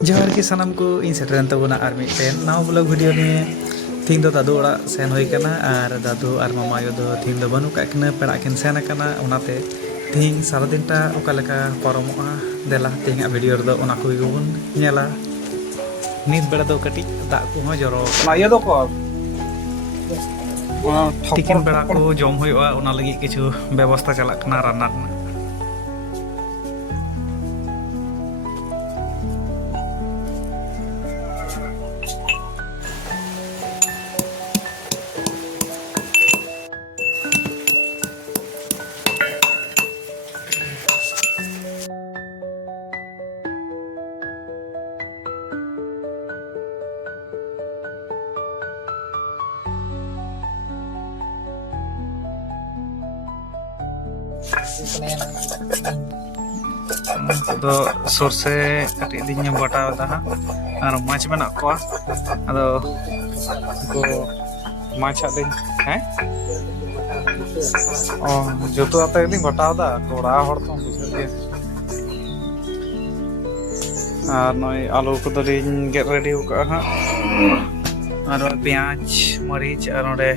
जोहार के सनम को इन सेटरेन तबना और मिटन नाव ब्लॉग वीडियो ने थीन दो दादू ओड़ा सेन होई कना और दादू और मामा यो दो थीन दो बनु काकना पेड़ा किन सेन कना ओनाते थीन सारा दिनटा ओका लेका परमोआ देला तेंगा वीडियो रदो ओना को गुबुन नेला नीत बेड़ा दो कटी दा को हो जरो Naya do ko. टिकिन बेड़ा को जम होइवा ओना लगी किछु व्यवस्था चलक कना रान्ना तो सोरसे कटी दिन बटाव दा और माछ बना को अदो को माछ दिन हैं ओ जतो आते दिन बटाव दा कोड़ा हर तो बुझे के और नय आलू को दलिन गेट रेडी का हा और प्याज मरीच और ओडे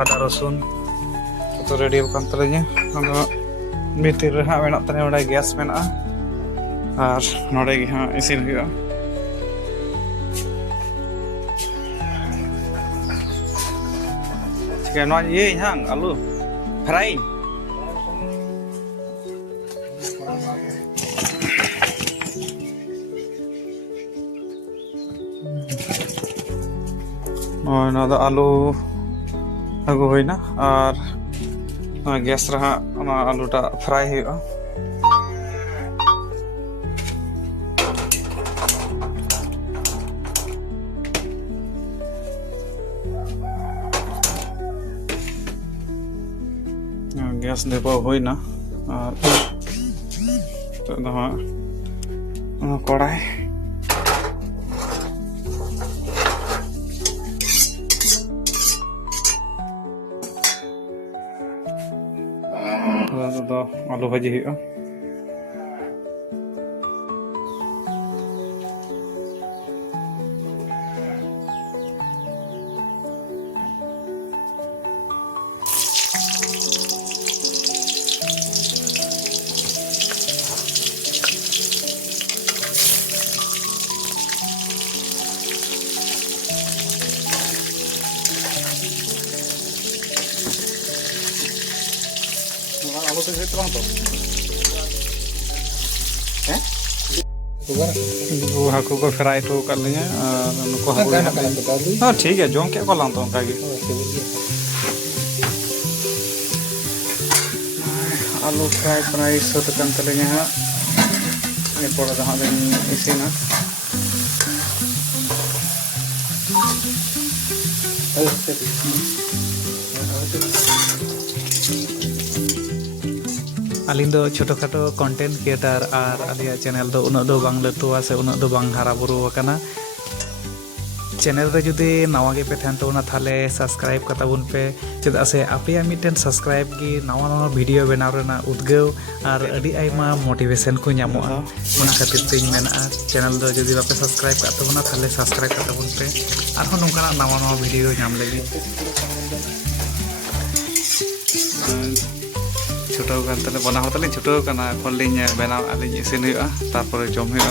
आदा रसुन तो रेडी kan तरेnya अदो भितर रे हा मेना तने ओडे गैस मेना और नोड़े की हाँ इसी हुआ ठीक है ना ये यहाँ आलू फ्राई और ना तो आलू अगु हुई ना और गैस रहा आलू टा फ्राई हुआ गैस देबो होई ना और तो दहा कड़ाई तो आलू भाजी हुआ आलू तो भेज रहा तो हैं वो हाकू को फ्राई तो कर लेंगे उनको हाकू हाँ ठीक है जों क्या को लाऊं तो उनका की आलू फ्राई फ्राई सोत kan तलेंगे हाँ ये पड़ा जहाँ दिन इसी ना अलिंग दो छोटो खाटो कंटेंट क्रिएटर और आलिया चैनल दो उन दो बांग लटुआ से उन दो बांग हारा बुरु वकना चैनल रे जुदी नवा गे पे थान तो ना थाले सब्सक्राइब कता बुन पे चेदा से आपे मिटन सब्सक्राइब की नवा नवा वीडियो बनाव रेना उद्गव और अडी आइमा मोटिवेशन को ᱧᱟᱢᱚᱜᱼᱟ ओना खातिर तेñ मेना चैनल दो जुदी बापे सब्सक्राइब कता बुना थाले सब्सक्राइब कता बुन पे और नोंकाना नवा नवा वीडियो ᱧᱟᱢ लगी छुटाव kan tale bana hor tale छुटाव kana kon liñ benaw aliñ isin huwa tarpore jom huwa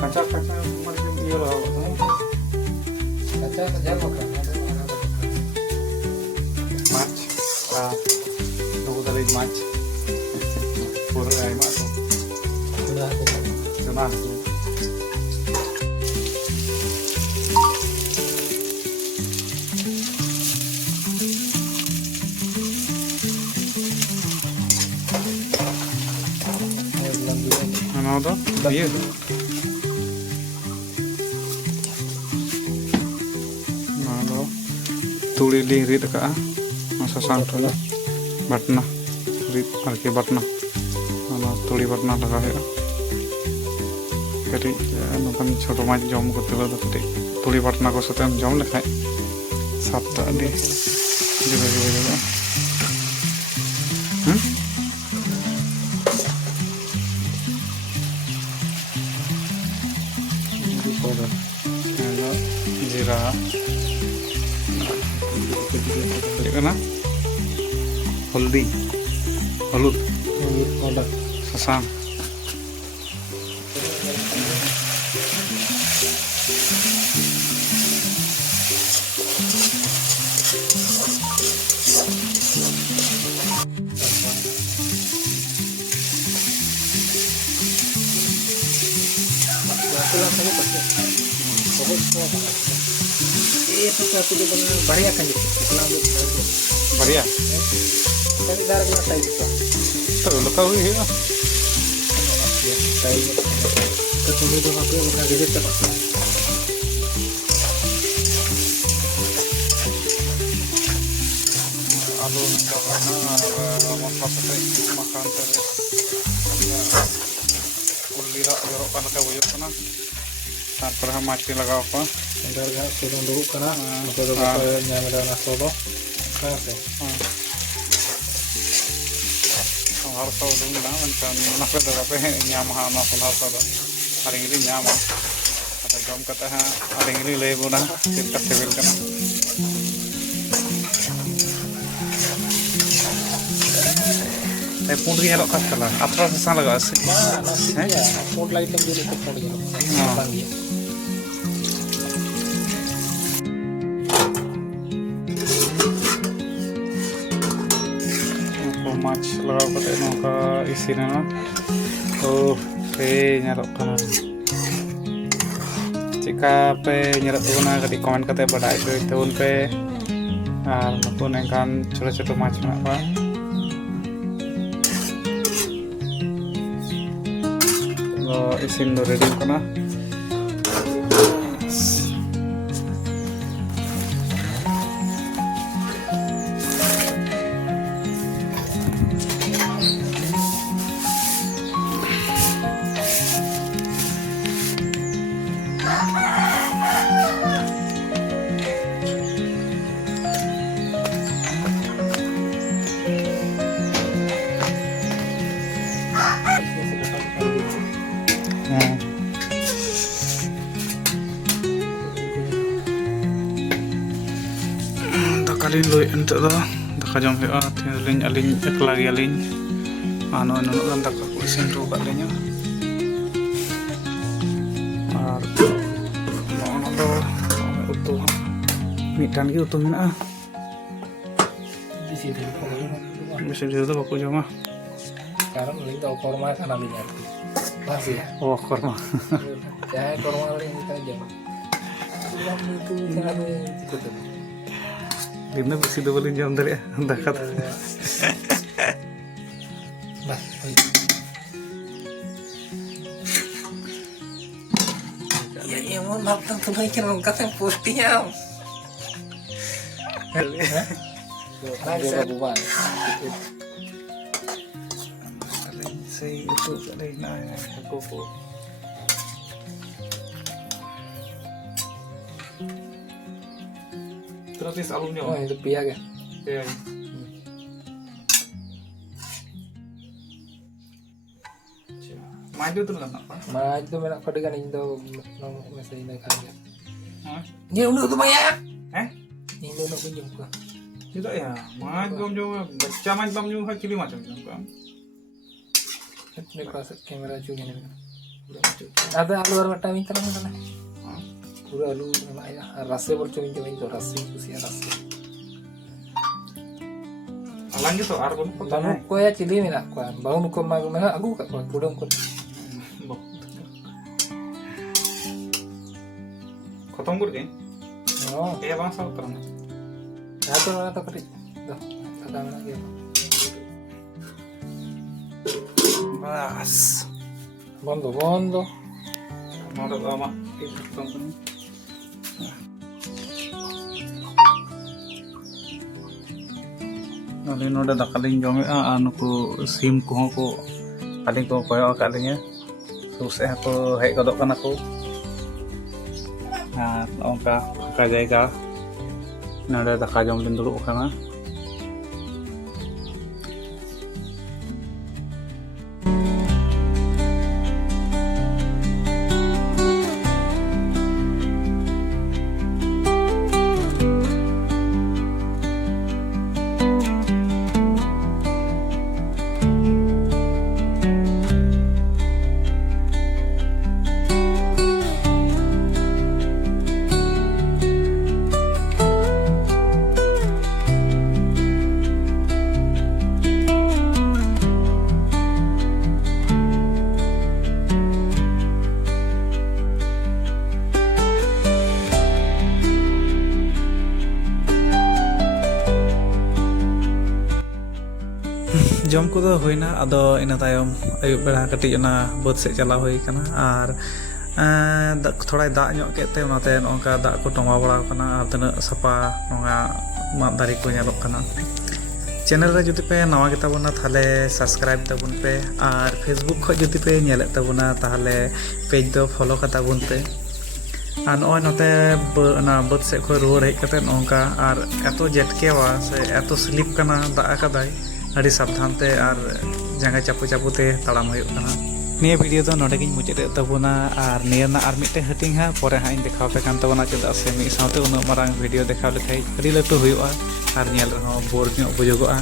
kaca kaca macam iya lah kaca kerja makan mac nunggu tadi mac pura ayam tu sudah tu mana tu iya तुड़ी लिंग रीत का ससांग ठोला बटना रीत R K बटना तुड़ी बटना लगा है कटी नौकन छोटो माछ जम को तुला तो कटी तुड़ी बटना को साथे जम लेखाय सातटा दी जुगा जुगा जुगा जीरा हल्दी हलुद सासांग itu satu di Bahaya kan gitu. बढ़िया Kami darah kena tai gitu. तो लगा हुई है Tai. Ketemu itu aku bukan gede tak. आलू लगाना और मसाला से makan terus ulira jorok kan ka buyuk kana tarpore mati lagaw ko Entar ga turun dulu kana atau do ba nyama da na sodo. Kase. harus tahu dulu na kan nak da ba pe nyama ha na sola sodo hari ini nyama ada jom kata ha hari ini lay buna चिपका सेवल kana Pund के nyalok kan kala atra sasang laga ase Ya, food light yang dulu food gitu. Panggil. ko mach lagaw kate nongka isina na to pe nyalok kana jika pe nyalok tuna kadi komen kate badai tun pe ar napun engkan choto-choto mach na pa isin do ready kana dakalin loy ento do daka jom he tin alin ekla gi alin ano kan daka ko isin ro kalinya ar ono do utuh mitan gi utuh mena Di sini. bisa do bako joma Sekarang ini tahu korma kan alinya. Masih ya. oh korma Ya, korma lain kita aja. Itu sangat itu. Lina besi do boleh jam dari daka Bah, ya mau nonton kebaikan lengkap yang putihnya. Saya bukan. Say itu kali na aku po terus alumnya Oh, itu pihak ya. ya maju tuh kan apa Maju tuh menak pada kan Indo nomor masa ini kaya. Hah? Ini udah tuh maya. Ini udah kunjung ke. tidak ya maju jom baca maju jom kili macam kan Ini kelas kamera juga nih. Ada luar mata minta mana? Pura alu namanya rasa bercumi-cumi itu rasa usia rasa. lanjut tuh arbon Bangun ko ya cili mina ko. Bangun ko mana aku kak ko pudong ko. khotong gur ke Oh, ya bang sal terang satu mana tak kering. Dah, kata mana dia. bas Bondo bondo. mau ada lama itu tonton Alin udah dakalin jome anu ku sim ko ko kali ko koyo kalinya susah aku hek kodok kan aku nah ongka ka jaga nada daka jom lin dulu kana ᱡᱚᱢ ᱠᱚᱫᱚ ᱦᱩᱭᱱᱟ, ᱟᱫᱚ ᱤᱱᱟᱹ ᱛᱟᱭᱚᱢ ᱟᱹᱭᱩᱵ ᱵᱮᱲᱟ ᱠᱟᱹᱴᱤᱡ ᱚᱱᱟ ᱵᱟᱹᱫᱽ ᱥᱮᱫ ᱪᱟᱞᱟᱣ ᱦᱩᱭ ᱠᱟᱱᱟ, ᱟᱨ ᱛᱷᱚᱲᱟᱭ ᱫᱟᱜ ᱧᱚᱜ ᱠᱮᱫ ᱛᱮ ᱚᱱᱟᱛᱮ ᱱᱚᱝᱠᱟ ᱫᱟᱜ ᱠᱚ ᱴᱚᱸᱵᱟ ᱵᱟᱲᱟᱣ ᱠᱟᱱᱟ, ᱟᱨ ᱛᱤᱱᱟᱹᱜ ᱥᱟᱯᱷᱟ ᱱᱚᱣᱟ ᱢᱟᱫ ᱫᱟᱨᱮ ᱠᱚ ᱧᱮᱞᱚᱜ ᱠᱟᱱᱟ। ᱪᱮᱱᱮᱞ ᱨᱮ ᱡᱩᱫᱤ ᱯᱮ ᱱᱟᱣᱟ ᱜᱮ ᱛᱟᱵᱚᱱᱟ ᱛᱟᱦᱚᱞᱮ ᱥᱟᱵᱥᱠᱨᱟᱭᱤᱵ ᱛᱟᱵᱚᱱ ᱯᱮ, ᱟᱨ ᱯᱷᱮᱥᱵᱩᱠ ᱠᱷᱚᱡ ᱡᱩᱫᱤ ᱯᱮ ᱧᱮᱞᱮᱫ ᱛᱟᱵᱚᱱᱟ ᱛᱟᱦᱚᱞᱮ ᱯᱮᱡᱽ ᱫᱚ ᱯᱷᱚᱞᱳ ᱠᱟᱛᱟ ᱵᱚᱱ ᱯᱮ। ᱟᱨ ᱱᱚᱜᱼᱚᱭ ᱱᱚᱛᱮ ᱚᱱᱟ ᱵᱟᱹᱫᱽ ᱥᱮᱫ ᱠᱷᱚᱡ ᱨᱩᱣᱟᱹᱲ ᱦᱮᱡ ᱠᱟᱛᱮᱫ ᱱᱚᱝᱠᱟ, ᱟᱨ ᱮᱛᱚ ᱡᱮᱴᱠᱮᱣᱟ ᱥᱮ ᱮᱛᱚ ᱥᱞᱤᱯ ᱠᱟᱱᱟ, ᱫᱟᱜ ᱟᱠᱟᱫᱟᱭ ᱟᱹᱰᱤ ᱥᱟᱵᱫᱷᱟᱱ ᱛᱮ ᱟᱨ ᱡᱟᱸᱜᱟ ᱪᱟᱯᱩ ᱪᱟᱯᱩ ᱛᱮ ᱛᱟᱲᱟᱢ ᱦᱩᱭᱩᱜ ᱠᱟᱱᱟ। ᱱᱤᱭᱟᱹ ᱵᱷᱤᱰᱤᱭᱳ ᱫᱚ ᱱᱚᱰᱮ ᱜᱤᱧ ᱢᱩᱪᱟᱹᱫ ᱮᱫ ᱛᱟᱵᱚᱱᱟ, ᱟᱨ ᱱᱤᱭᱟᱹ ᱨᱮᱱᱟᱜ ᱟᱨ ᱢᱤᱫᱴᱮᱱ ᱦᱟᱹᱴᱤᱧ ᱦᱟᱸᱜ ᱯᱚᱨᱮ ᱦᱟᱸᱜ ᱤᱧ ᱫᱮᱠᱷᱟᱣ ᱯᱮ ᱠᱟᱱ ᱛᱟᱵᱚᱱᱟ, ᱪᱮᱫᱟᱜ ᱥᱮ ᱢᱤᱫ ᱥᱟᱶᱛᱮ ᱩᱱᱟᱹᱜ ᱢᱟᱨᱟᱝ ᱵᱷᱤᱰᱤᱭᱳ ᱫᱮᱠᱷᱟᱣ ᱞᱮᱠᱷᱟᱡ ᱟᱹᱰᱤ ᱞᱟᱹᱴᱩ ᱦᱩᱭᱩᱜᱼᱟ, ᱟᱨ ᱧᱮᱞ ᱨᱮᱦᱚᱸ ᱵᱳᱨ ᱧᱚᱜ ᱵᱩᱡᱩᱜᱚᱜᱼᱟ।